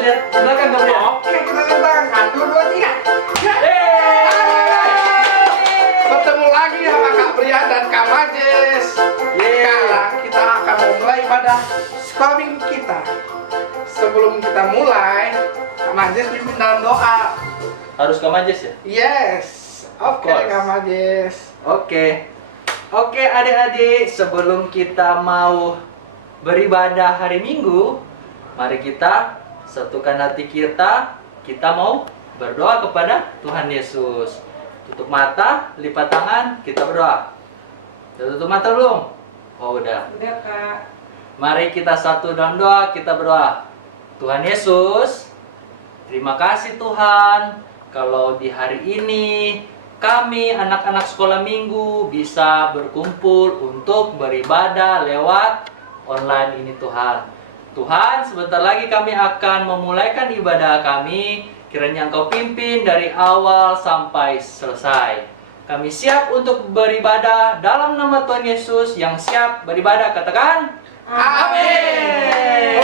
lihat di belakang Kak Brian. Oke, kita tentang 1, 2, 3. Bertemu lagi sama Kak Brian dan Kak Majes. Sekarang kita akan memulai ibadah sekolah minggu kita. Sebelum kita mulai, Kak Majes pimpin dalam doa. Harus Kak Majes ya? Yes. Oke, course. Kak Majes. Oke adik-adik, sebelum kita mau beribadah hari Minggu, mari kita satukan hati kita. Kita mau berdoa kepada Tuhan Yesus. Tutup mata, lipat tangan, kita berdoa. Udah tutup mata belum? Oh udah. Udah Kak. Mari kita satu dalam doa, kita berdoa. Tuhan Yesus, terima kasih Tuhan kalau di hari ini kami anak-anak sekolah minggu bisa berkumpul untuk beribadah lewat online ini Tuhan. Tuhan, sebentar lagi kami akan memulaikan ibadah kami. Kiranya Engkau pimpin dari awal sampai selesai. Kami siap untuk beribadah dalam nama Tuhan Yesus. Yang siap beribadah katakan Amin.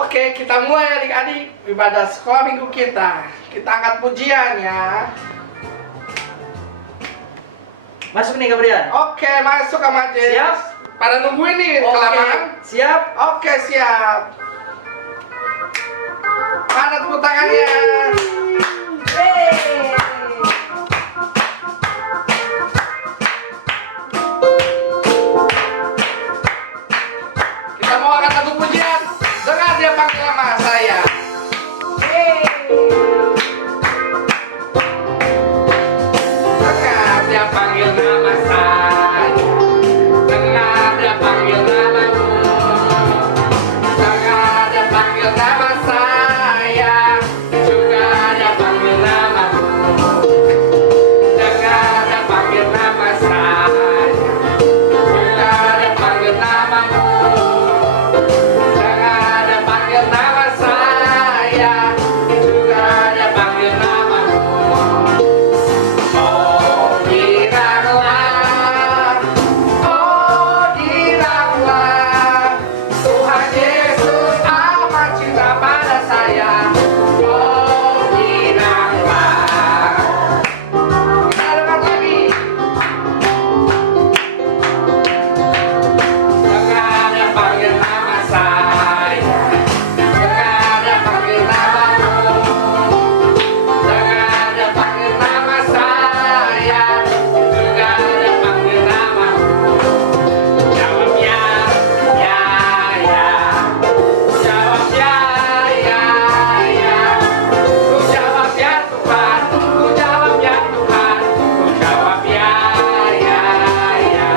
Oke, kita mulai adik-adik ibadah sekolah minggu kita. Kita angkat pujian ya. Masuk nih Kak Brian. Oke, masuk Kak Majes. Siap? Pada nungguin nih kelamaan. Siap? Oke, siap. Mana tepuk tangannya? Kita mau angkat lagu pujian. Dengar dia panggil nama saya. Dengar dia panggil nama saya. Dengar dia panggil namamu. Dengar dia panggil nama saya. Juga dia panggil namamu. Dengar dia panggil nama saya. Juga dia panggil namamu. Dengar dia panggil nama saya. Juga dia panggil namamu. Oh diranglah, Tuhan Yesus amat cinta pada saya. Oh diranglah. Kita dengar lagi. Dengar dia panggil nama saya. Dengar dia panggil namamu. Dengar dia panggil nama saya. Juga dia panggil namamu. Jawab ya, ya, ya. Jawab ya, ya, ya. Ku jawab ya Tuhan. Ku jawab ya Tuhan. Ku jawab ya, ya, ya.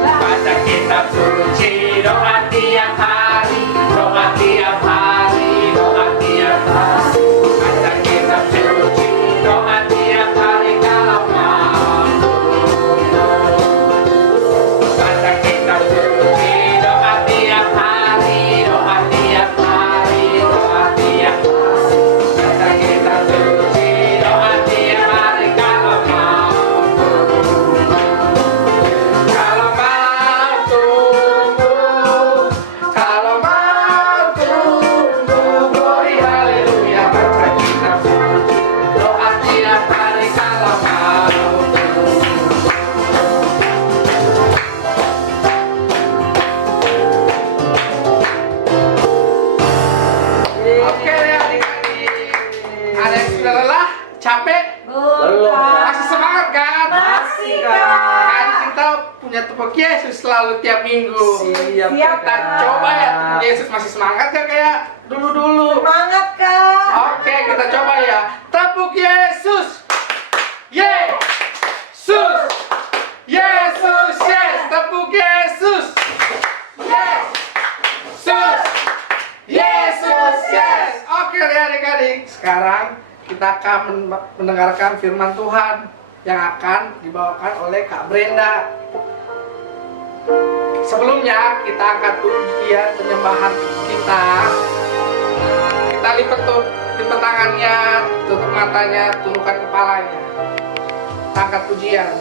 Baca kitab suci, doa tiap hari, doa tiap hari, doa tiap hari. Baca kitab suci, doa tiap hari kalau mampu. Baca kitab suci, doa tiap hari, doa tiap hari, doa tiap hari. Baca kitab suci, doa tiap hari kalau mampu. Kalau mau tunggu, glory haleluya, baca kitab suci, doa tiap hari kalau mau tunggu. Oke adik-adik, ada yang sudah lelah, capek, Belum, Kak. masih semangat kan? Masih, Kak. Kan kita punya tepuk Yesus selalu tiap minggu. Siap, Siap, Kita Kak. coba ya, Yesus masih semangat ya kayak dulu-dulu. Semangat Kak. Oke, kita coba ya. Tepuk Yesus. Yesus. Yesus, yes. Tepuk Yesus. Yesus. Yesus, yes. Oke, adik-adik. Sekarang kita akan mendengarkan firman Tuhan yang akan dibawakan oleh Kak Brenda. Sebelumnya kita angkat pujian penyembahan kita lipat tangannya, tutup matanya, tundukkan kepalanya. Angkat pujian.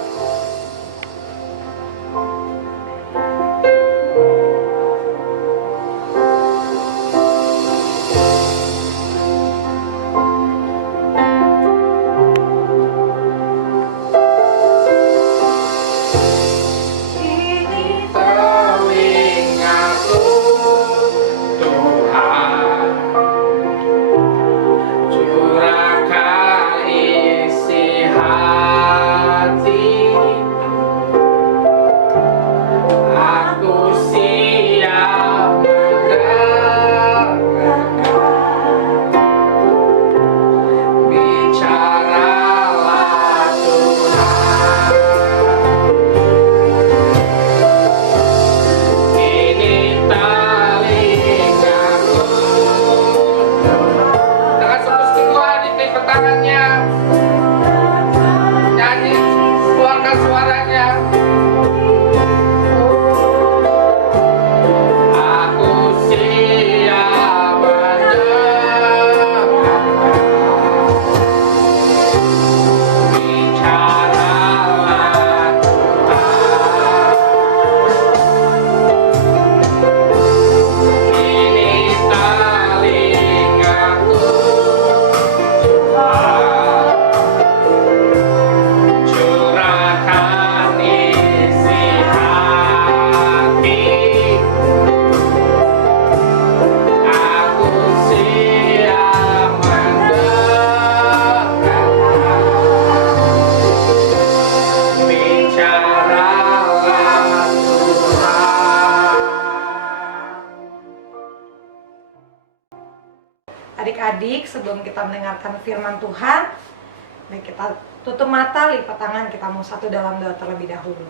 Adik-adik, sebelum kita mendengarkan firman Tuhan, mari kita tutup mata, lipat tangan, kita mau satu dalam doa terlebih dahulu.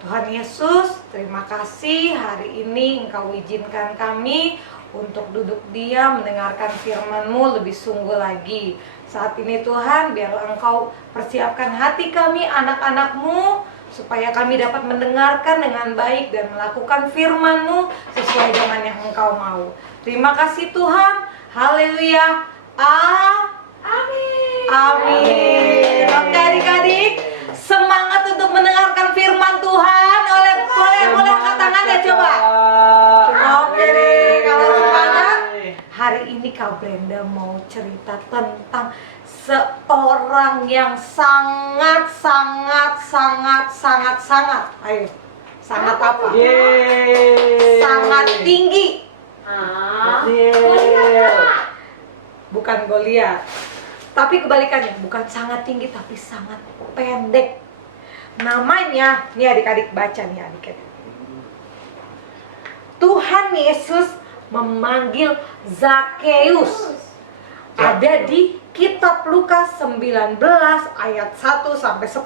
Tuhan Yesus, terima kasih hari ini Engkau izinkan kami untuk duduk diam mendengarkan firman-Mu lebih sungguh lagi. Saat ini Tuhan, biarlah Engkau persiapkan hati kami, anak-anak-Mu, supaya kami dapat mendengarkan dengan baik dan melakukan firman-Mu sesuai dengan yang Engkau mau. Terima kasih Tuhan. Haleluya. Amin. Amin. Oke adik-adik, semangat untuk mendengarkan firman Tuhan. Boleh angkat tangan ya coba. Oke deh, kalau semangat. Hari ini Kak Brenda mau cerita tentang seorang yang sangat. Ayo, sangat apa? Yeay. Sangat tinggi. Bukan Goliat. Tapi kebalikannya, bukan sangat tinggi tapi sangat pendek. Namanya, nih adik-adik baca nih adik-adik. Tuhan Yesus memanggil Zakeus. Ada di kitab Lukas 19 ayat 1 sampai 10.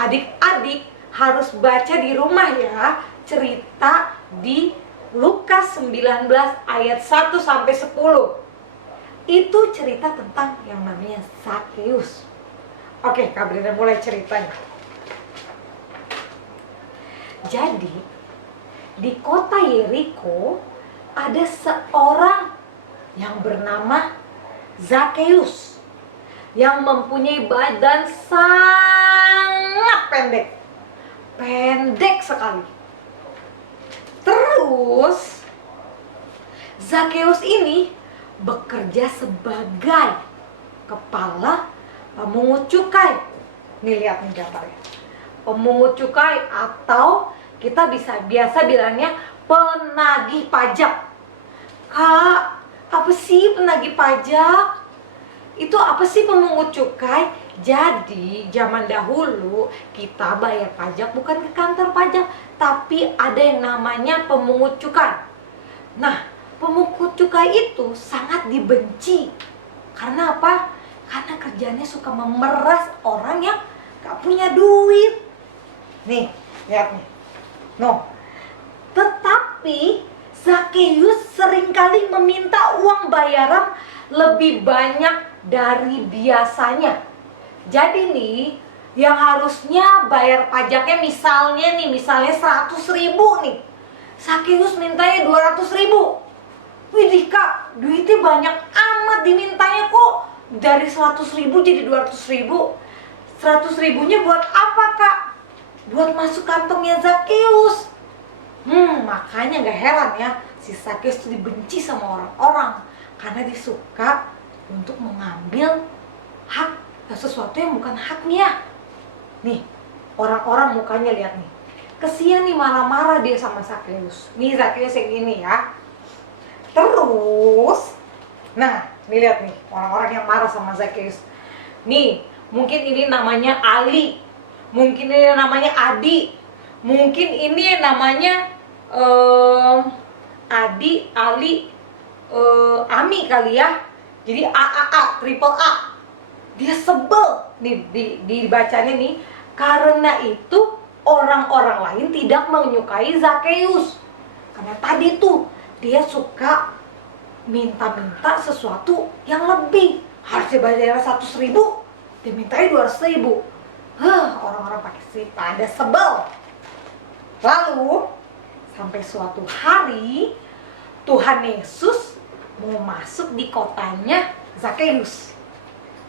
Adik-adik harus baca di rumah ya, cerita di Lukas 19 ayat 1 sampai 10. Itu cerita tentang yang namanya Zakeus. Oke, Kak Brenda mulai ceritanya. Jadi, di kota Yeriko ada seorang yang bernama Zakeus yang mempunyai badan sangat pendek. Pendek sekali. Terus Zakeus ini bekerja sebagai kepala pemungut cukai. Nih lihat nih gambarnya. Pemungut cukai atau kita biasa bilangnya penagih pajak. Kak, apa sih penagih pajak? Itu apa sih pemungut cukai? Jadi zaman dahulu kita bayar pajak bukan ke kantor pajak, tapi ada yang namanya pemungut cukai. Nah, pemungut cukai itu sangat dibenci. Karena apa? Karena kerjanya suka memeras orang yang gak punya duit. Nih, lihat nih. No. Tetapi Zakeus seringkali meminta uang bayaran lebih banyak dari biasanya. Jadi nih, yang harusnya bayar pajaknya misalnya 100.000 nih. Zakeus mintanya 200.000. Widih Kak, duitnya banyak amat dimintanya kok. Dari 100.000 jadi 200.000. 100.000-nya buat apa, Kak? Buat masuk kantongnya Zakeus. Makanya gak heran ya, si Zakeus itu dibenci sama orang-orang karena dia suka untuk mengambil hak sesuatu yang bukan haknya. Nih, orang-orang mukanya lihat nih. Kesian nih, marah-marah dia sama Zakeus. Nih Zakeus yang ini ya. Terus, nah, nih lihat nih, orang-orang yang marah sama Zakeus. Nih, mungkin ini namanya Ali. Mungkin ini namanya Adi. Mungkin ini namanya Adi, Ali, Ami kali ya. Jadi triple A. Dia sebel nih dibacanya nih, karena itu orang-orang lain tidak menyukai Zakeus. Karena tadi tuh dia suka minta-minta sesuatu yang lebih. Harusnya bayar 100.000, dimintai 200.000. Orang-orang pada sebel. Lalu sampai suatu hari Tuhan Yesus mau masuk di kotanya Zakeus.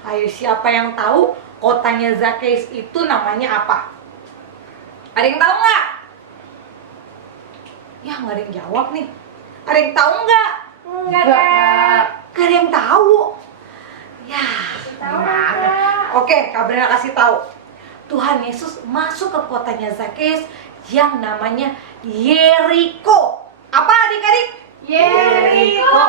Ayo, siapa yang tahu kotanya Zakeus itu namanya apa? Ada yang tahu nggak? Ya nggak ada yang jawab nih. Ada yang tahu nggak? Enggak. Gak ada yang tahu. Ya, gimana? Oke, Kak Brenda kasih tahu. Tuhan Yesus masuk ke kotanya Zakeus yang namanya Yeriko. Apa adik-adik? Yeriko.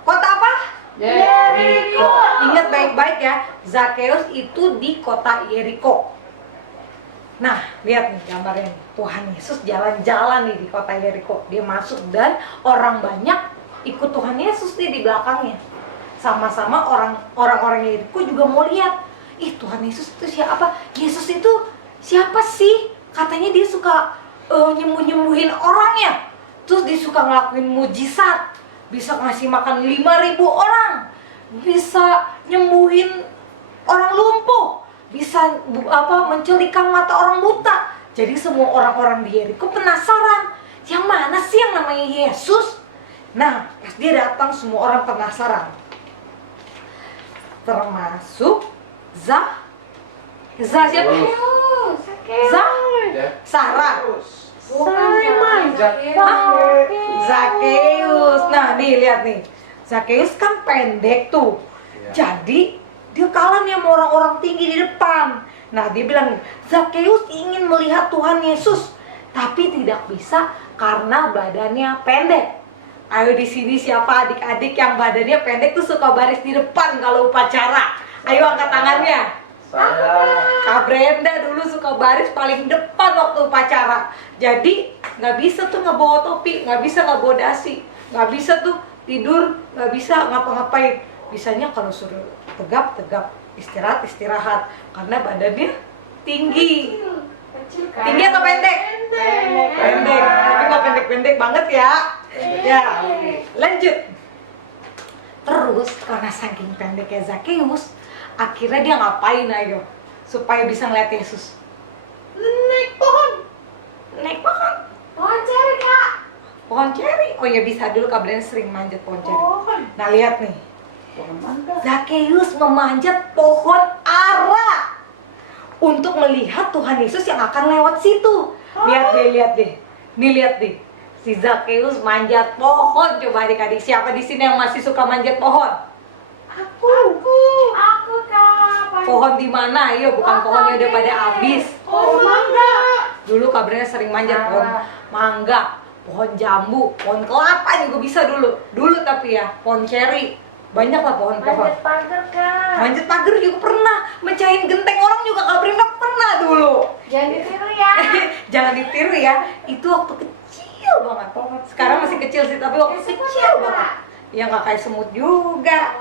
Kota apa? Yeriko. Ingat baik-baik ya, Zakeus itu di kota Yeriko. Nah, lihat nih gambarnya. Tuhan Yesus jalan-jalan nih di kota Yeriko. Dia masuk dan orang banyak ikut Tuhan Yesus nih di belakangnya. Sama-sama orang-orang Yeriko juga mau lihat. Ih, Tuhan Yesus itu siapa? Yesus itu siapa sih? Katanya dia suka nyembuhin orangnya. Terus dia suka ngelakuin mujizat. Bisa ngasih makan 5.000 orang. Bisa nyembuhin orang lumpuh. Bisa menculikkan mata orang buta. Jadi semua orang-orang di Yeriko penasaran. Yang mana sih yang namanya Yesus? Nah, pas dia datang semua orang penasaran. Termasuk siapa? Sarah. Zakeus. Nah, nih lihat nih. Zakeus kan pendek tuh. Jadi dia kalah nih sama orang-orang tinggi di depan. Nah, dia bilang, Zakeus ingin melihat Tuhan Yesus, tapi tidak bisa karena badannya pendek. Ayo di sini siapa adik-adik yang badannya pendek tuh suka baris di depan kalau upacara? Ayo angkat tangannya. Saya. Kak Brenda dulu suka baris paling depan waktu upacara. Jadi nggak bisa tuh ngebawa topi, nggak bisa ngebawa dasi, nggak bisa tuh tidur, nggak bisa ngapa-ngapain. Bisanya kalau suruh tegap, istirahat, karena badannya tinggi. Tinggi atau pendek? Pendek. Tapi nggak pendek-pendek banget ya. Ya, lanjut. Terus karena saking pendeknya Zakeus, akhirnya dia ngapain ayo supaya bisa ngeliat Yesus? Naik pohon. Naik pohon. Pohon ceri, Kak. Pohon ceri. Oh ya, bisa dulu Kak Brenda sering manjat pohon ceri. Nah, lihat nih. Zakeus memanjat pohon ara untuk melihat Tuhan Yesus yang akan lewat situ. Lihat deh. Nih lihat deh. Si Zakeus manjat pohon. Coba adik-adik, siapa di sini yang masih suka manjat pohon? Aku, Kak. Pohon di mana? Ayo, bukan pohonnya udah pada habis. Pohon mangga. Dulu Kak Brenda sering manjat pohon mangga, pohon jambu, pohon kelapa juga bisa dulu. Dulu tapi ya, pohon ceri. Banyak lah pohon-pohon. Manjat pagar, Kak. Manjat pagar juga pernah. Mecahin genteng orang juga Kak Brenda pernah dulu. Jangan ditiru ya. Jangan ditiru ya. Itu waktu kecil banget. Sekarang masih kecil sih, tapi waktu kecil banget. Ya nggak kayak semut juga.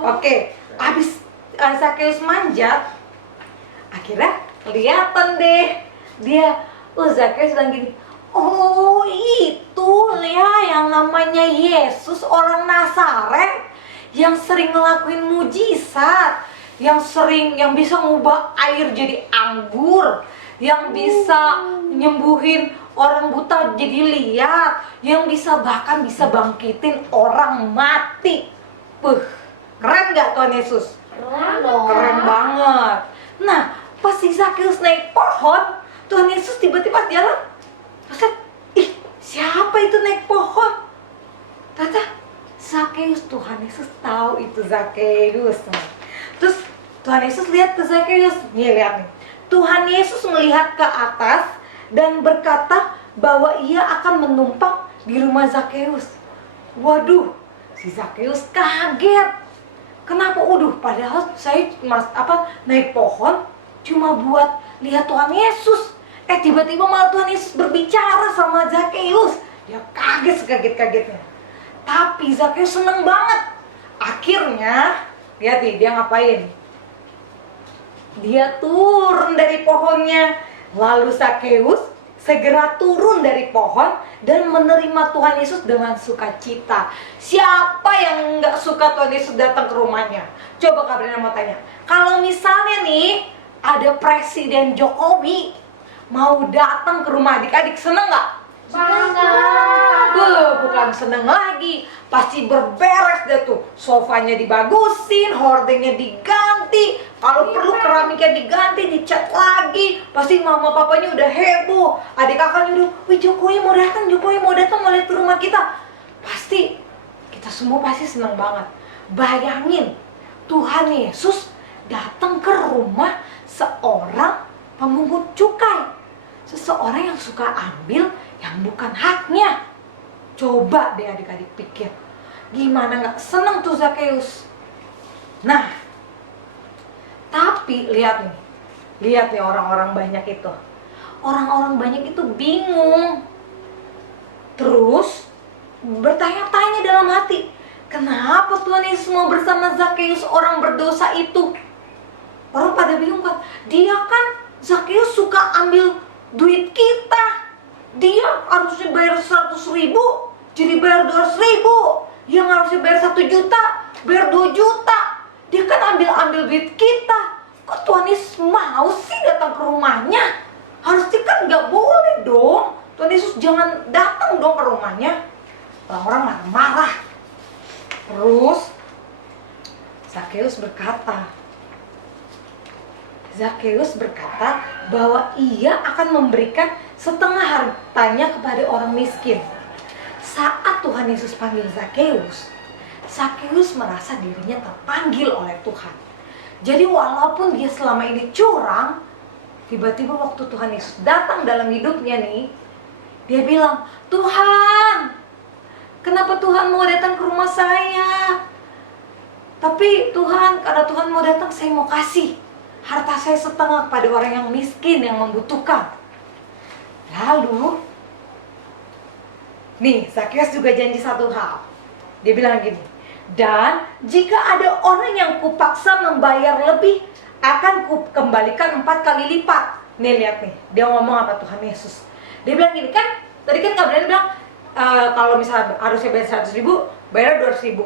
Oke, habis Zakeus manjat, akhirnya kelihatan deh dia. Zakeus bilang gini, oh itu ya yang namanya Yesus orang Nazaret yang sering ngelakuin mujizat, yang bisa ngubah air jadi anggur, yang bisa nyembuhin orang buta jadi lihat, yang bahkan bisa bangkitin orang mati. Puh, keren nggak Tuhan Yesus? Keren dong. Keren banget. Nah, pas si Zakheus naik pohon, Tuhan Yesus tiba-tiba jalan. Terus, ih, siapa itu naik pohon? Ternyata Zakheus, Tuhan Yesus tahu itu Zakheus. Terus Tuhan Yesus lihat ke Zakheus. Nih, lihat nih. Tuhan Yesus melihat ke atas dan berkata bahwa ia akan menumpang di rumah Zakheus. Waduh, si Zakheus kaget. Kenapa? Padahal saya naik pohon cuma buat lihat Tuhan Yesus. Tiba-tiba malah Tuhan Yesus berbicara sama Zakheus. Dia kaget sekaget-kagetnya. Tapi Zakheus seneng banget. Akhirnya, lihat nih dia ngapain? Dia turun dari pohonnya. Lalu Zakheus segera turun dari pohon dan menerima Tuhan Yesus dengan sukacita. Siapa yang nggak suka Tuhan Yesus datang ke rumahnya? Coba Kak Brenda mau tanya. Kalau misalnya nih ada Presiden Jokowi mau datang ke rumah adik-adik, seneng nggak? Bukan seneng lagi, pasti berberes deh tuh. Sofanya dibagusin, hordengnya diganti, kalau perlu keramiknya diganti, dicat lagi. Pasti mama papanya udah heboh, adik kakaknya udah, wih Jokowi mau datang mau lihat rumah kita. Pasti kita semua pasti seneng banget. Bayangin Tuhan Yesus datang ke rumah seorang pemungut cukai, seseorang yang suka ambil yang bukan haknya. Coba deh adik-adik pikir, gimana nggak seneng tuh Zakheus. Nah, tapi lihat nih orang-orang banyak itu. Orang-orang banyak itu bingung. Terus bertanya-tanya dalam hati, kenapa Tuhan Yesus mau bersama Zakheus orang berdosa itu? Orang pada bingung kan, dia kan Zakheus suka ambil duit kita. Dia harusnya bayar 100.000, jadi bayar 200.000. Yang harusnya bayar 1 juta, bayar 2 juta. Dia kan ambil duit kita. Kok Tuhan Yesus mau sih datang ke rumahnya? Harusnya kan nggak boleh dong. Tuhan Yesus jangan datang dong ke rumahnya. Orang-orang marah-marah. Terus Zakheus berkata bahwa ia akan memberikan setengah hartanya kepada orang miskin. Saat Tuhan Yesus panggil Zakheus merasa dirinya terpanggil oleh Tuhan. Jadi walaupun dia selama ini curang, tiba-tiba waktu Tuhan Yesus datang dalam hidupnya nih, dia bilang, Tuhan, kenapa Tuhan mau datang ke rumah saya? Tapi Tuhan, karena Tuhan mau datang, saya mau kasih harta saya setengah kepada orang yang miskin, yang membutuhkan. Lalu, nih Zakheus juga janji satu hal. Dia bilang gini, dan jika ada orang yang kupaksa membayar lebih, akan kukembalikan 4 kali lipat. Nih lihat nih, dia ngomong apa Tuhan Yesus. Dia bilang gini, kan tadi kan Kak Brenda bilang kalau misalnya harusnya bayar 100.000, bayar 200.000.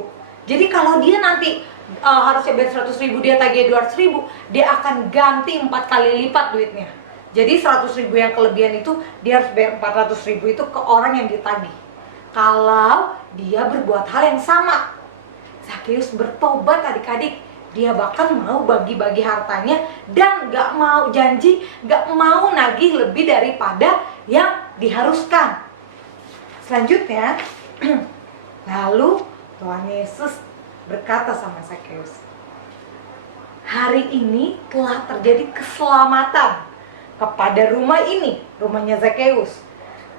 Jadi kalau dia nanti harusnya bayar 100.000, dia tagih 200.000, dia akan ganti 4 kali lipat duitnya. Jadi 100.000 yang kelebihan itu dia harus bayar 400.000 itu ke orang yang ditagih. Kalau dia berbuat hal yang sama, Zakheus bertobat adik-adik. Dia bahkan mau bagi-bagi hartanya dan gak mau janji, gak mau nagih lebih daripada yang diharuskan. Selanjutnya, lalu Tuhan Yesus berkata sama Zakheus, hari ini telah terjadi keselamatan kepada rumah ini, rumahnya Zakheus,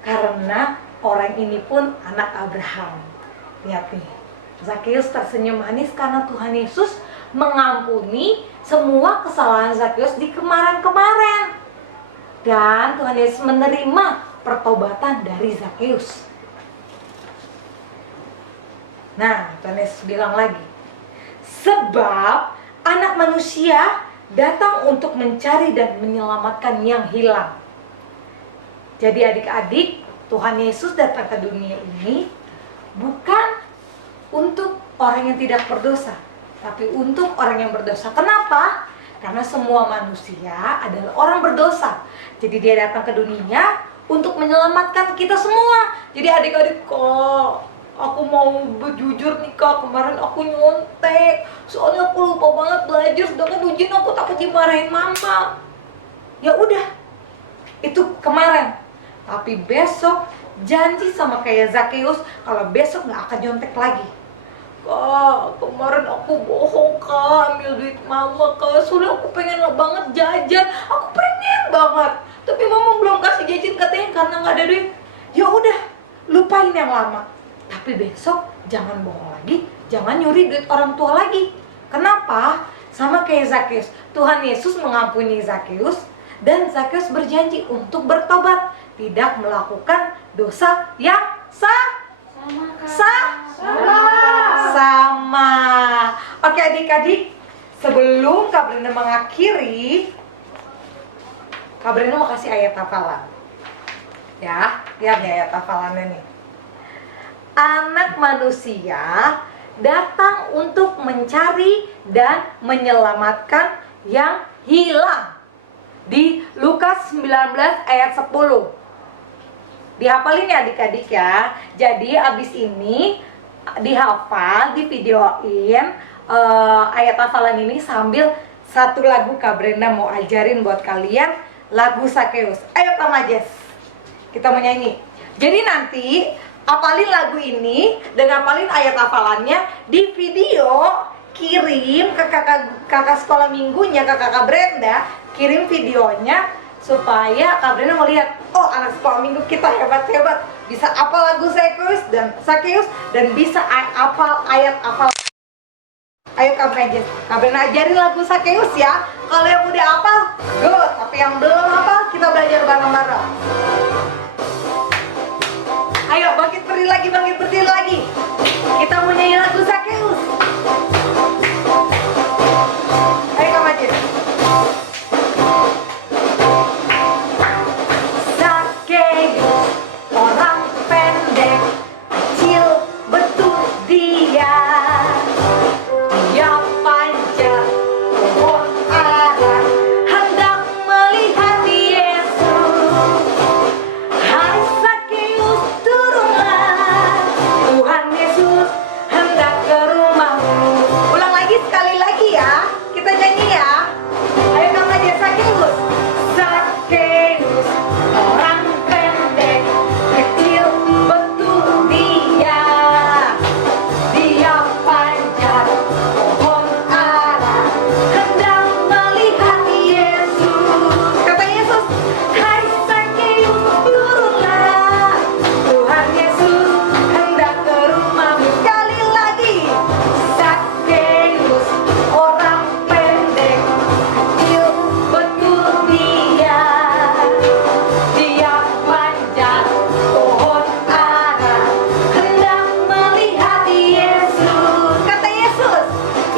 karena orang ini pun anak Abraham. Lihat nih, Zakheus tersenyum manis karena Tuhan Yesus mengampuni semua kesalahan Zakheus di kemarin-kemarin. Dan Tuhan Yesus menerima pertobatan dari Zakheus. Nah, Tuhan Yesus bilang lagi, sebab anak manusia datang untuk mencari dan menyelamatkan yang hilang. Jadi adik-adik, Tuhan Yesus datang ke dunia ini bukan untuk orang yang tidak berdosa, tapi untuk orang yang berdosa. Kenapa? Karena semua manusia adalah orang berdosa. Jadi dia datang ke dunia untuk menyelamatkan kita semua. Jadi adik-adik, kok aku mau jujur nih Kak, kemarin aku nyontek. Soalnya aku lupa banget belajar, sedangkan ujian aku takut dimarahin mama. Ya udah, itu kemarin. Tapi besok janji sama kayak Zakeus, kalau besok nggak akan nyontek lagi. Kak, kemarin aku bohong Kak, ambil duit mama Kak. Soalnya aku pengen banget jajan, aku pengen banget. Tapi mama belum kasih jajan katanya karena nggak ada duit. Ya udah, lupain yang lama. Tapi besok jangan bohong lagi, jangan nyuri duit orang tua lagi. Kenapa? Sama kayak Zakeus, Tuhan Yesus mengampuni Zakeus dan Zakeus berjanji untuk bertobat, tidak melakukan dosa yang sama. Oke adik-adik, sebelum Kak Brenda mengakhiri, Kak Brenda mau kasih ayat hafalan. Ya, lihat nih ayat hafalannya nih. Anak manusia datang untuk mencari dan menyelamatkan yang hilang. Di Lukas 19 ayat 10. Dihafalin ya adik-adik ya. Jadi abis ini dihafal, divideoin ayat hafalan ini sambil satu lagu Kak Brenda mau ajarin buat kalian, lagu Zakeus. Ayo Kak Majes, kita mau nyanyi. Jadi nanti hafalin lagu ini dan hafalin ayat hafalannya, di video kirim ke kakak sekolah minggunya, ke kakak Brenda, kirim videonya supaya Kak Brenda mau lihat, oh anak sekolah minggu kita hebat-hebat, bisa hafal lagu Zakeus dan bisa hafal ayat hafal. Ayo Kak Brenda ajarin lagu Zakeus ya. Kalau yang udah hafal, good. Tapi yang belum hafal, kita belajar bareng-bareng. Ayo bangkit berdiri lagi. Kita mau nyanyi lagu Zakeus. Ayo Kak Majid. Zakeus, orang pendek, kecil betul dia. Dia panjat pohon ara, hendak melihat Yesus. Hai Zakeus, turunlah, Tuhan Yesus hendak ke rumahmu. Ulang lagi, sekali lagi ya, kita nyanyi ya. Ayo nama dia Zakeus. Zakeus, orang pendek, kecil betul dia. Dia panjat pohon ara, hendak melihat Yesus. Kata Yesus, hai Zakeus, turunlah, Tuhan Yesus hendak ke rumahmu. Sekali lagi, Zakeus, orang pendek, kecil betul dia. Dia panjat pohon ara, hendak melihat Yesus. Kata Yesus,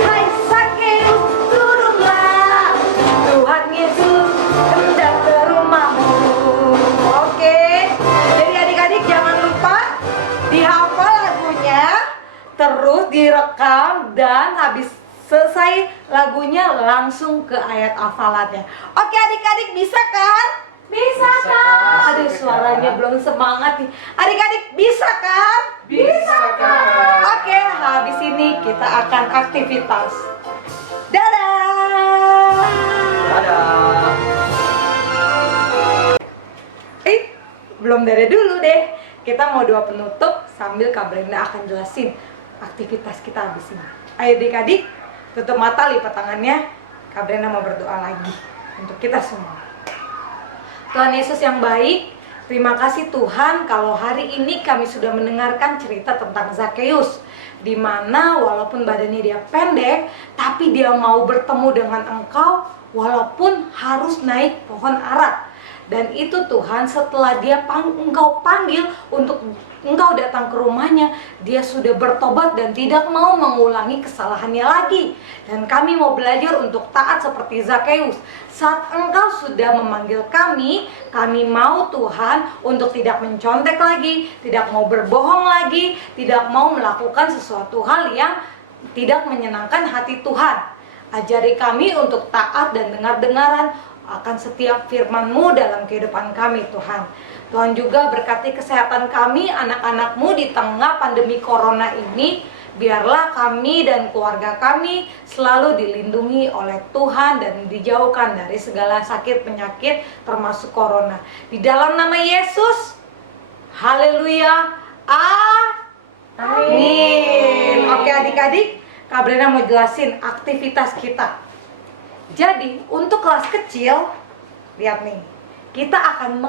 hai Zakeus, turunlah, Tuhan Yesus hendak ke rumahmu. Oke, jadi adik-adik jangan lupa dihafal lagunya, terus direkam, dan habis selesai lagunya langsung ke ayat hafalannya. Oke adik-adik, bisa kan? Bisa kan? Aduh, suaranya belum semangat nih. Adik-adik bisa kan? Bisa Kak. Oke, habis ini kita akan aktivitas. Dadah. Dadah. Belum dadah dulu deh. Kita mau doa penutup sambil Kak Brenda akan jelasin aktivitas kita habis ini. Ayo adik-adik, tutup mata, lipat tangannya. Kak Brenda mau berdoa lagi untuk kita semua. Tuhan Yesus yang baik, terima kasih Tuhan kalau hari ini kami sudah mendengarkan cerita tentang Zakeus, di mana walaupun badannya dia pendek, tapi dia mau bertemu dengan Engkau walaupun harus naik pohon ara. Dan itu Tuhan, setelah Engkau panggil untuk Engkau datang ke rumahnya, dia sudah bertobat dan tidak mau mengulangi kesalahannya lagi. Dan kami mau belajar untuk taat seperti Zakeus. Saat Engkau sudah memanggil kami mau Tuhan untuk tidak mencontek lagi, tidak mau berbohong lagi, tidak mau melakukan sesuatu hal yang tidak menyenangkan hati Tuhan. Ajari kami untuk taat dan dengar-dengaran akan setiap firman-Mu dalam kehidupan kami Tuhan. Tuhan juga berkati kesehatan kami, anak-anakmu di tengah pandemi corona ini. Biarlah kami dan keluarga kami selalu dilindungi oleh Tuhan dan dijauhkan dari segala sakit penyakit termasuk corona. Di dalam nama Yesus, haleluya, amin. Oke adik-adik, Kak Brenda mau jelasin aktivitas kita. Jadi untuk kelas kecil, lihat nih, kita akan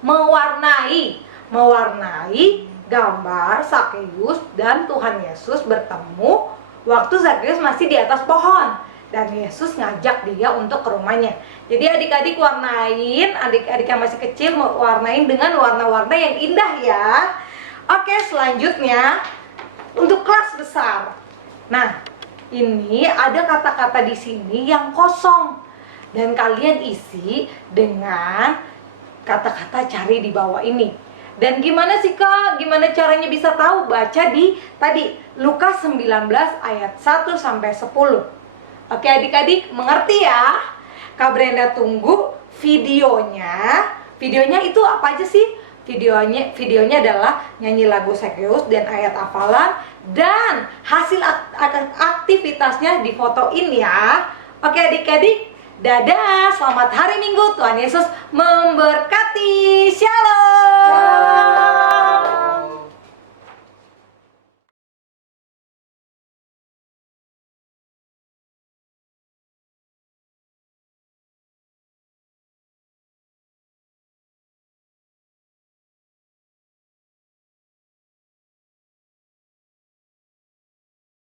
mewarnai gambar Sakeus dan Tuhan Yesus bertemu waktu Sakeus masih di atas pohon dan Yesus ngajak dia untuk ke rumahnya. Jadi adik-adik warnain, adik-adik yang masih kecil warnain dengan warna-warna yang indah ya. Oke, selanjutnya untuk kelas besar. Nah, ini ada kata-kata di sini yang kosong dan kalian isi dengan kata-kata cari di bawah ini. Dan gimana sih Kak? Gimana caranya bisa tahu? Baca di tadi Lukas 19 ayat 1 sampai 10. Oke adik-adik, mengerti ya? Kak Brenda tunggu videonya. Videonya itu apa aja sih? Videonya adalah nyanyi lagu Sakeus dan ayat hafalan dan hasil aktivitasnya difotoin ya. Oke adik-adik, dadah, selamat hari Minggu, Tuhan Yesus memberkati. Shalom.